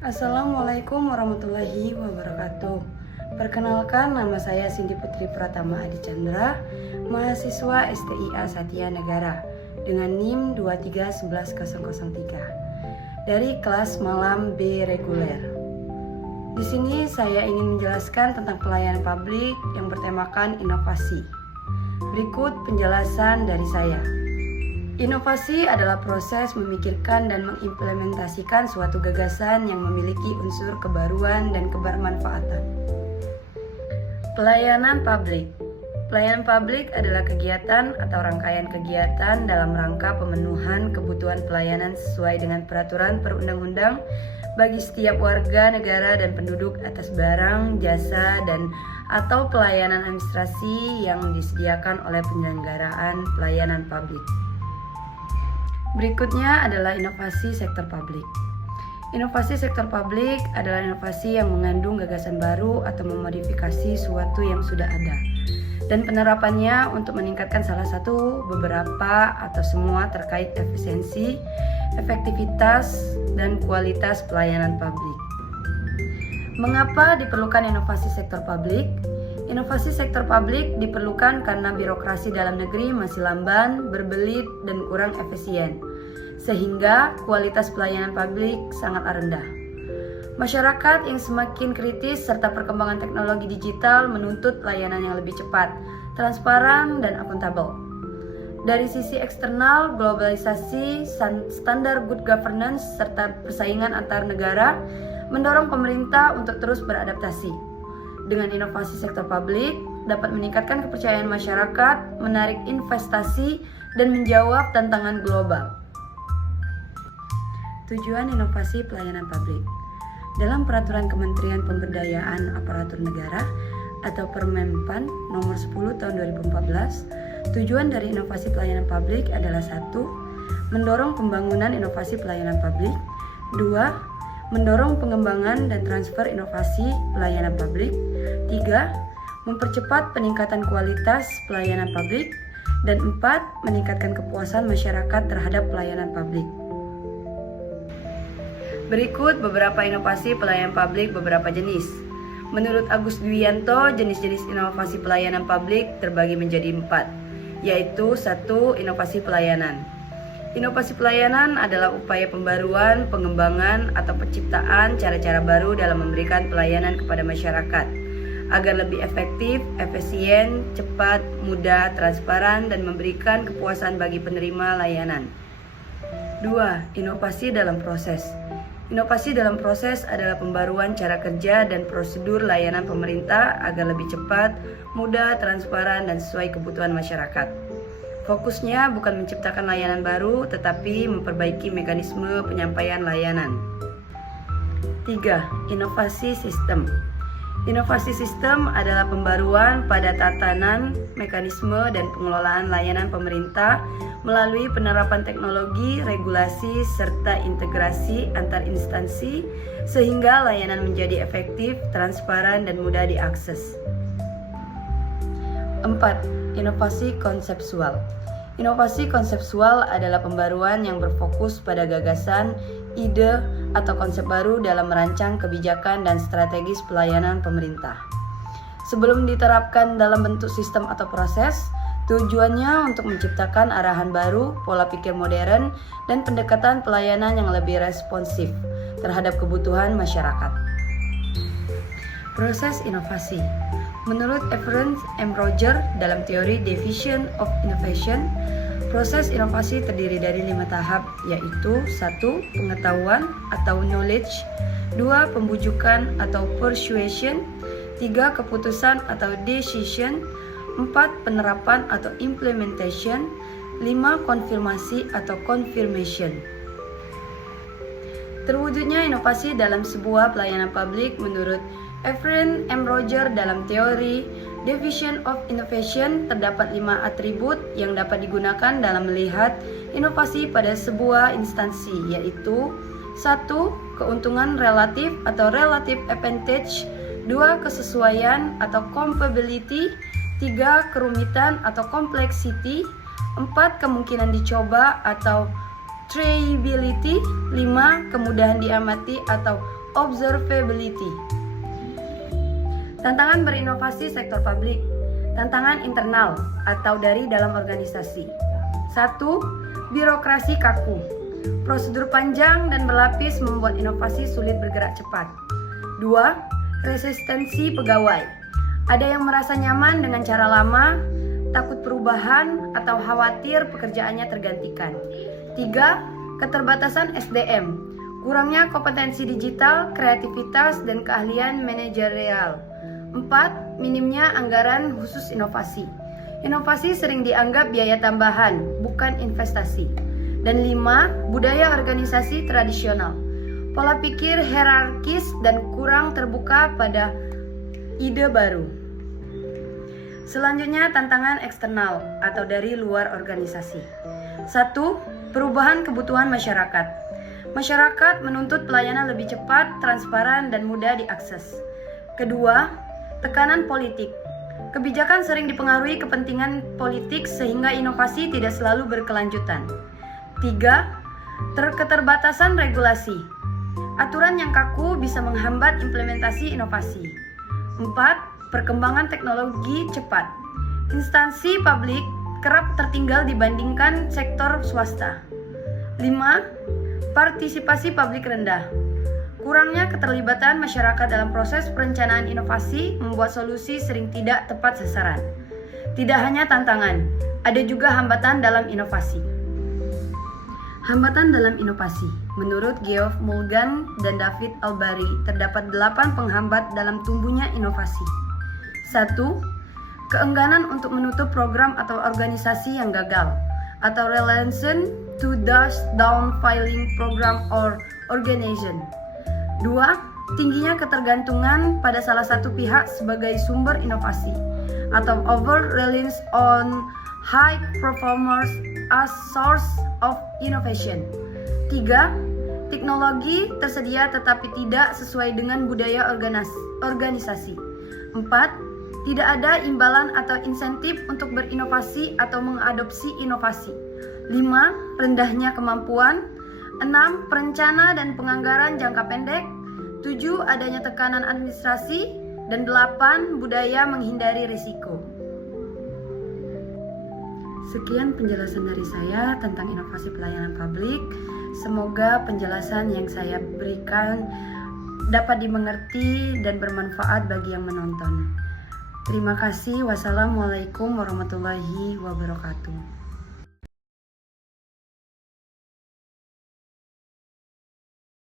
Assalamualaikum warahmatullahi wabarakatuh. Perkenalkan, nama saya Cindy Putri Pratama Adi Chandra, mahasiswa STIA Satya Negara dengan NIM 2311003 dari kelas malam B reguler. Di sini saya ingin menjelaskan tentang pelayanan publik yang bertemakan inovasi. Berikut penjelasan dari saya. Inovasi adalah proses memikirkan dan mengimplementasikan suatu gagasan yang memiliki unsur kebaruan dan kebermanfaatan. Pelayanan publik. Pelayanan publik adalah kegiatan atau rangkaian kegiatan dalam rangka pemenuhan kebutuhan pelayanan sesuai dengan peraturan perundang-undang bagi setiap warga negara dan penduduk atas barang, jasa, dan atau pelayanan administrasi yang disediakan oleh penyelenggaraan pelayanan publik. Berikutnya adalah inovasi sektor publik. Inovasi sektor publik adalah inovasi yang mengandung gagasan baru atau memodifikasi suatu yang sudah ada, dan penerapannya untuk meningkatkan salah satu, beberapa, atau semua terkait efisiensi, efektivitas, dan kualitas pelayanan publik. Mengapa diperlukan inovasi sektor publik? Inovasi sektor publik diperlukan karena birokrasi dalam negeri masih lamban, berbelit, dan kurang efisien, sehingga kualitas pelayanan publik sangat rendah. Masyarakat yang semakin kritis serta perkembangan teknologi digital menuntut layanan yang lebih cepat, transparan, dan akuntabel. Dari sisi eksternal, globalisasi, standar good governance, serta persaingan antar negara mendorong pemerintah untuk terus beradaptasi. Dengan inovasi sektor publik dapat meningkatkan kepercayaan masyarakat, menarik investasi, dan menjawab tantangan global. Tujuan inovasi pelayanan publik. Dalam Peraturan Kementerian Pemberdayaan Aparatur Negara atau Permenpan Nomor 10 Tahun 2014, tujuan dari inovasi pelayanan publik adalah 1. Mendorong pembangunan inovasi pelayanan publik. 2. Mendorong pengembangan dan transfer inovasi pelayanan publik. 3. Mempercepat peningkatan kualitas pelayanan publik. Dan 4. Meningkatkan kepuasan masyarakat terhadap pelayanan publik. Berikut beberapa inovasi pelayanan publik beberapa jenis. Menurut Agus Dwianto, jenis-jenis inovasi pelayanan publik terbagi menjadi 4, yaitu 1. Inovasi pelayanan. Inovasi pelayanan adalah upaya pembaruan, pengembangan, atau penciptaan cara-cara baru dalam memberikan pelayanan kepada masyarakat agar lebih efektif, efisien, cepat, mudah, transparan, dan memberikan kepuasan bagi penerima layanan. 2. Inovasi dalam proses. Inovasi dalam proses adalah pembaruan cara kerja dan prosedur layanan pemerintah agar lebih cepat, mudah, transparan, dan sesuai kebutuhan masyarakat. Fokusnya bukan menciptakan layanan baru, tetapi memperbaiki mekanisme penyampaian layanan. 3. Inovasi sistem. Inovasi sistem adalah pembaruan pada tatanan, mekanisme, dan pengelolaan layanan pemerintah melalui penerapan teknologi, regulasi, serta integrasi antar instansi sehingga layanan menjadi efektif, transparan, dan mudah diakses. 4. Inovasi konseptual. Inovasi konseptual adalah pembaruan yang berfokus pada gagasan, ide, atau konsep baru dalam merancang kebijakan dan strategis pelayanan pemerintah. Sebelum diterapkan dalam bentuk sistem atau proses, tujuannya untuk menciptakan arahan baru, pola pikir modern, dan pendekatan pelayanan yang lebih responsif terhadap kebutuhan masyarakat. Proses inovasi. Menurut Everett M. Roger dalam teori Definition of Innovation, proses inovasi terdiri dari 5 tahap, yaitu 1. Pengetahuan atau knowledge. 2. Pembujukan atau persuasion. 3. Keputusan atau decision. 4. Penerapan atau implementation. 5. Konfirmasi atau confirmation. Terwujudnya inovasi dalam sebuah pelayanan publik menurut Everett M. Roger dalam teori Definition of Innovation terdapat 5 atribut yang dapat digunakan dalam melihat inovasi pada sebuah instansi, yaitu 1. Keuntungan relatif atau relative advantage. 2. Kesesuaian atau compatibility. 3. Kerumitan atau complexity. 4. Kemungkinan dicoba atau tryability. 5. Kemudahan diamati atau observability. Tantangan berinovasi sektor publik. Tantangan internal atau dari dalam organisasi. 1. Birokrasi kaku. Prosedur panjang dan berlapis membuat inovasi sulit bergerak cepat. 2. Resistensi pegawai. Ada yang merasa nyaman dengan cara lama, takut perubahan, atau khawatir pekerjaannya tergantikan. 3. Keterbatasan SDM. Kurangnya kompetensi digital, kreativitas, dan keahlian manajerial. 4. Minimnya anggaran khusus inovasi. Inovasi sering dianggap biaya tambahan, bukan investasi. Dan 5. Budaya organisasi tradisional. Pola pikir hierarkis dan kurang terbuka pada ide baru. Selanjutnya, tantangan eksternal atau dari luar organisasi. 1. Perubahan kebutuhan masyarakat. Masyarakat menuntut pelayanan lebih cepat, transparan, dan mudah diakses. Kedua, tekanan politik. Kebijakan sering dipengaruhi kepentingan politik sehingga inovasi tidak selalu berkelanjutan. 3. Keterbatasan regulasi. Aturan yang kaku bisa menghambat implementasi inovasi. 4. Perkembangan teknologi cepat. Instansi publik kerap tertinggal dibandingkan sektor swasta. 5. Partisipasi publik rendah. Kurangnya keterlibatan masyarakat dalam proses perencanaan inovasi membuat solusi sering tidak tepat sasaran. Tidak hanya tantangan, ada juga hambatan dalam inovasi. Hambatan dalam inovasi. Menurut Geoff Mulgan dan David Albary, terdapat 8 penghambat dalam tumbuhnya inovasi. 1. Keengganan untuk menutup program atau organisasi yang gagal, atau relention to dash down failing program or organization. 2. Tingginya ketergantungan pada salah satu pihak sebagai sumber inovasi, atau over reliance on high performers as source of innovation. 3. Teknologi tersedia tetapi tidak sesuai dengan budaya organisasi. 4. Tidak ada imbalan atau insentif untuk berinovasi atau mengadopsi inovasi. 5. Rendahnya kemampuan. 6. Perencana dan penganggaran jangka pendek. 7. Adanya tekanan administrasi. Dan 8. Budaya menghindari risiko. Sekian penjelasan dari saya tentang inovasi pelayanan publik. Semoga penjelasan yang saya berikan dapat dimengerti dan bermanfaat bagi yang menonton. Terima kasih. Wassalamualaikum warahmatullahi wabarakatuh.